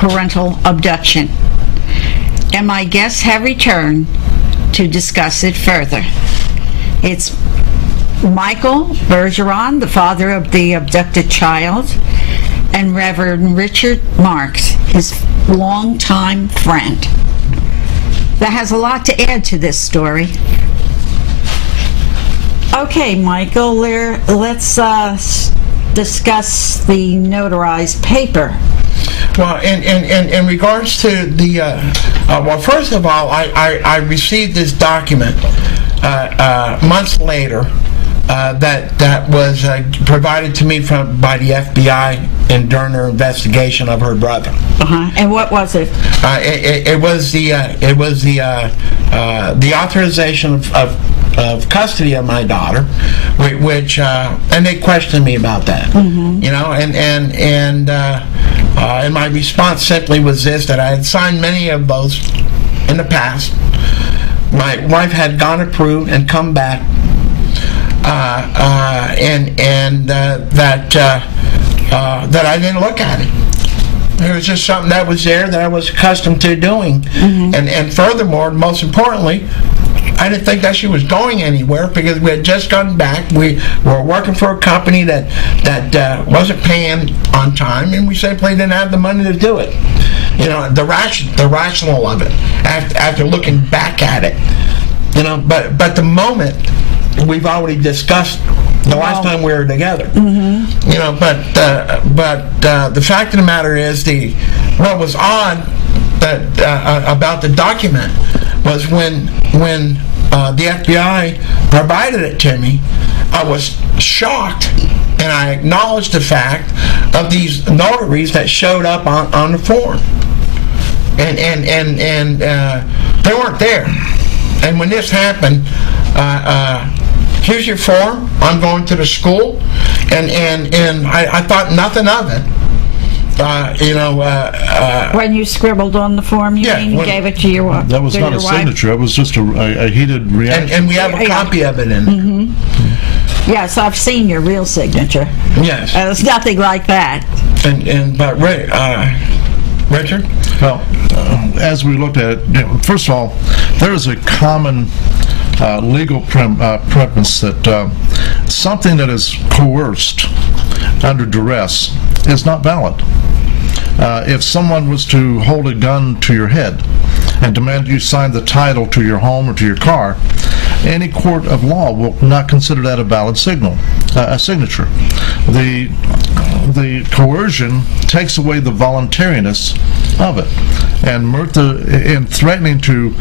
parental abduction, and my guests have returned to discuss it further. It's Michael Bergeron, the father of the abducted child, and Reverend Richard Marks, his longtime friend. That has a lot to add to this story. Okay, Michael, let's discuss the notarized paper. Well, in regards to the, well, first of all, I received this document months later that was provided to me by the FBI during their investigation of her brother. And what was it? It was the authorization of custody of my daughter, which and they questioned me about that. You know, and my response simply was this: that I had signed many of those in the past. My wife had gone approved and come back, that I didn't look at it. It was just something that was there that I was accustomed to doing, and furthermore, most importantly, I didn't think that she was going anywhere because we had just gotten back. We were working for a company that wasn't paying on time, and we simply didn't have the money to do it. You know, the rational of it after looking back at it. You know, but the moment we've already discussed the last time we were together. You know, but the fact of the matter is, what was odd about the document was when the FBI provided it to me, I was shocked, and I acknowledged the fact of these notaries that showed up on the form, and they weren't there. And when this happened, here's your form. I'm going to the school, and I thought nothing of it. You know, when you scribbled on the form, you gave it to your wife? That was not a signature. It was just a heated reaction. And we have a copy of it in. Yes, I've seen your real signature. Yes. It's nothing like that. But Richard? Well, as we looked at it, first of all, there is a common legal premise that something that is coerced under duress is not valid. If someone was to hold a gun to your head and demand you sign the title to your home or to your car, any court of law will not consider that a valid signature. The coercion takes away the voluntariness of it. And Mirtha, in threatening to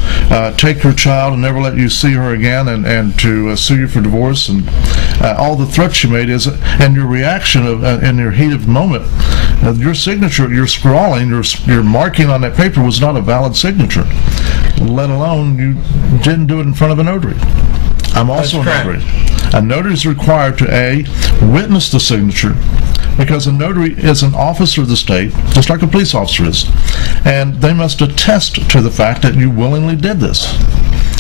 take her child and never let you see her again, and to sue you for divorce, and all the threats she made, and your reaction in your heat of the moment, your signature, your scrawling, your marking on that paper was not a valid signature, let alone you didn't do it in front of a notary. I'm also a notary. A notary is required to witness the signature, because a notary is an officer of the state, just like a police officer is, and they must attest to the fact that you willingly did this.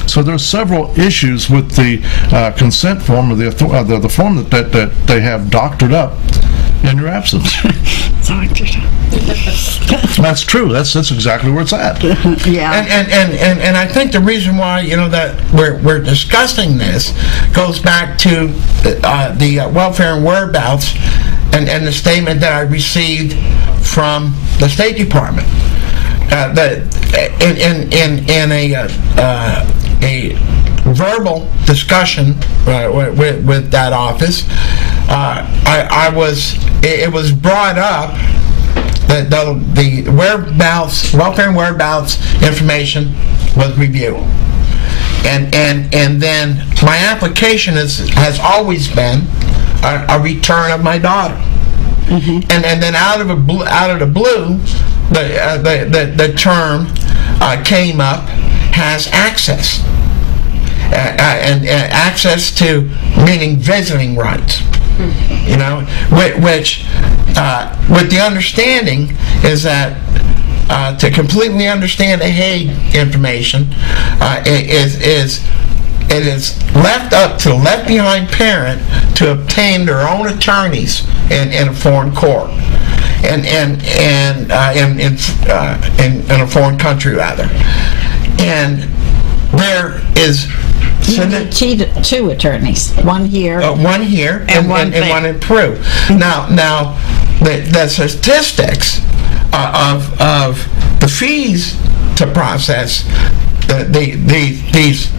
So there are several issues with the consent form, or the form that they have doctored up in your absence. That's true. That's exactly where it's at. Yeah. And I think the reason why, you know, that we're discussing this goes back to the welfare and whereabouts and the statement that I received from the State Department. In a verbal discussion with that office, it was brought up that the welfare and whereabouts information was reviewed, and then my application has always been a return of my daughter, and then out of the blue, the term came up, has access, and access to, meaning visiting rights. You know, which with the understanding is that to completely understand the Hague information, it is left up to the left behind parent to obtain their own attorneys in a foreign court. in a foreign country rather, and there is. You need two attorneys, one here. One here and one in Peru. Now, the statistics of the fees to process these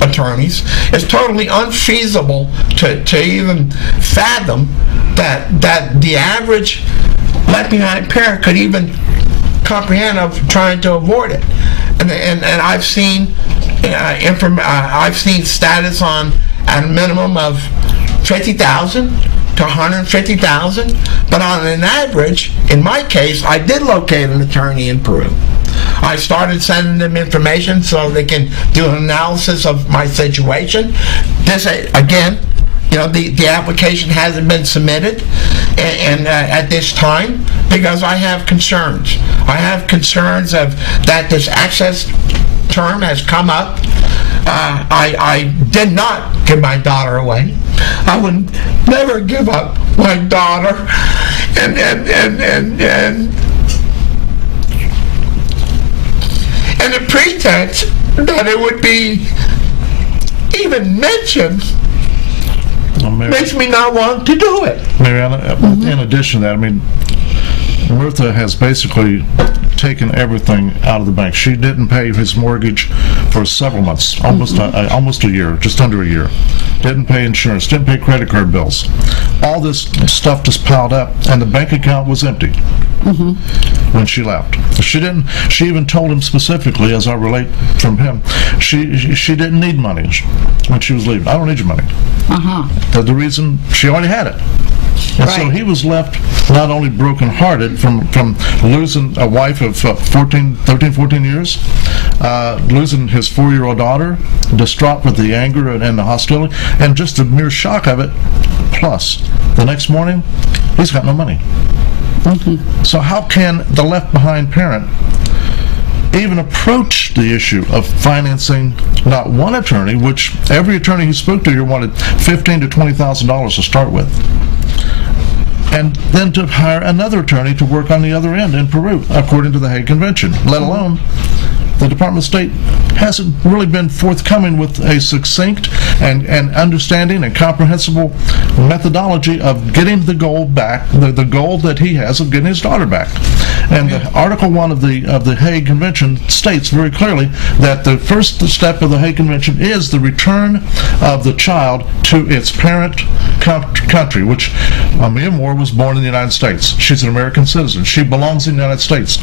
attorneys is totally unfeasible to even fathom that the average left behind parent could even comprehend of trying to avoid it. And I've seen I've seen status on at a minimum of 50,000 to 150,000, but on an average, in my case, I did locate an attorney in Peru. I started sending them information so they can do an analysis of my situation. This, again, you know, the application hasn't been submitted and at this time because I have concerns. I have concerns of that this access term has come up. I did not give my daughter away. I would never give up my daughter, and the pretense that it would be even mentioned makes me not want to do it. Mariana, in addition to that, I mean, Mirtha has basically taken everything out of the bank. She didn't pay his mortgage for several months, almost a year, just under a year. Didn't pay insurance, didn't pay credit card bills. All this stuff just piled up, and the bank account was empty when she left. She didn't. She even told him specifically, as I relate from him, she didn't need money when she was leaving. I don't need your money. The reason she already had it. And so he was left not only broken-hearted from losing a wife of 13, 14 years, losing his 4-year-old daughter, distraught with the anger and the hostility, and just the mere shock of it, plus the next morning, he's got no money. So how can the left-behind parent even approach the issue of financing not one attorney, which every attorney he spoke to here wanted $15,000 to $20,000 to start with, and then to hire another attorney to work on the other end in Peru, according to the Hague Convention, let alone the Department of State hasn't really been forthcoming with a succinct and understanding and comprehensible methodology of getting the goal back, the goal that he has of getting his daughter back. And the Article 1 of the Hague Convention states very clearly that the first step of the Hague Convention is the return of the child to its parent country, which Mia Moore was born in the United States. She's an American citizen. She belongs in the United States.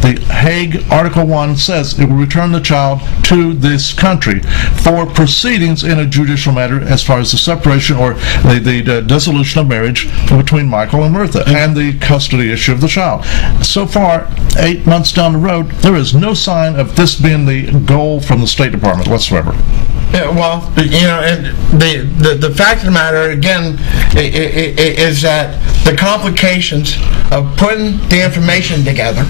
The Hague Article 1 says it will return the child to this country for proceedings in a judicial matter as far as the separation or the dissolution of marriage between Michael and Mirtha and the custody issue of the child. So far, 8 months down the road, there is no sign of this being the goal from the State Department whatsoever. Yeah, well, you know, and the fact of the matter, again, is that the complications of putting the information together